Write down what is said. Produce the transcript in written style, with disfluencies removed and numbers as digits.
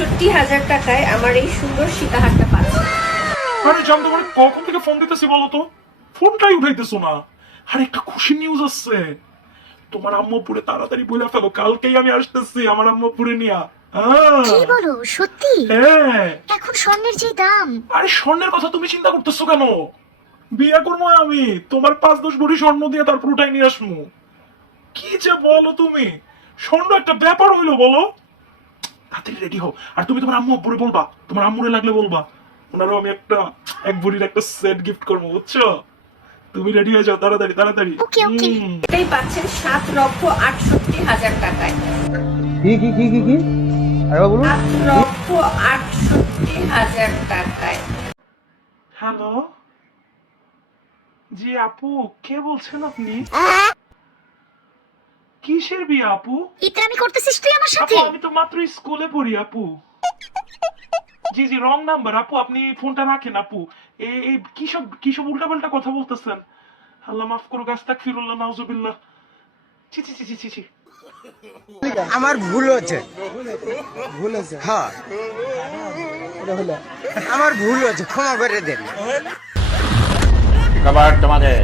৬৮,০০০ টাকায় আমার এই সুন্দর সীতাহারটা পাচ্ছি। আরে জান, তোমার কখন থেকে ফোন দিতেছি বলো তো, ফোনটাই উঠাইতেছো না। আর একটা খুশি নিউজ আছে, তোমার আম্মুপুরে তাড়াতাড়ি বলে ফেলো, কালকেই আমি আসতেছি আমার আম্মুপুরে নিয়া। কি বলো সত্যি? হ্যাঁ। এখন স্বর্ণের যে দাম। আরে স্বর্ণের কথা তুমি চিন্তা করতেছো কেন? বিয়ে করবো আমি, তোমার ৫-১০ ভরি স্বর্ণ দিয়ে তারপর উঠাই নিয়ে আসবো। কি যে বলো তুমি, স্বর্ণ একটা ব্যাপার হইলো বলো। তাড়াতাড়ি রেডি হও, আর তুমি তোমার আম্মু আব্বুরে বলবা, তোমার আম্মুরে লাগলে বলবা, ওনারও আমি এক ভরির একটা সেট গিফট করবো, বুঝছো? তুমি রেডি হয়ে যাও তাড়াতাড়ি তাড়াতাড়ি। ওকে ওকে। এটাই পাচ্ছেন ৭,৬৮,০০০ টাকায়। কি আরে বলুন। ৭,৬৮,০০০ টাকায়। হ্যালো, জি আপু, কে বলছেন আপনি? কিসের বিয়ে আপু? ইতরামি করতেছিস তুই আমার সাথে? আপু আমি তো মাত্র স্কুলে পড়ি আপু। জি জি, রং নাম্বার আপু, আপনি ফোনটা রাখেন আপু। এই কি সব উল্টাপাল্টা কথা বলতেছেন। আল্লাহ মাফ করুক, আস্তাগফিরুল্লাহ, নাউজুবিল্লাহ। ছি ছি ছি ছি ছি ছি। আমার ভুল হয়েছে হ্যাঁ, আমার ভুল হয়েছে, ক্ষমা করে দেন। কবার তোমাদের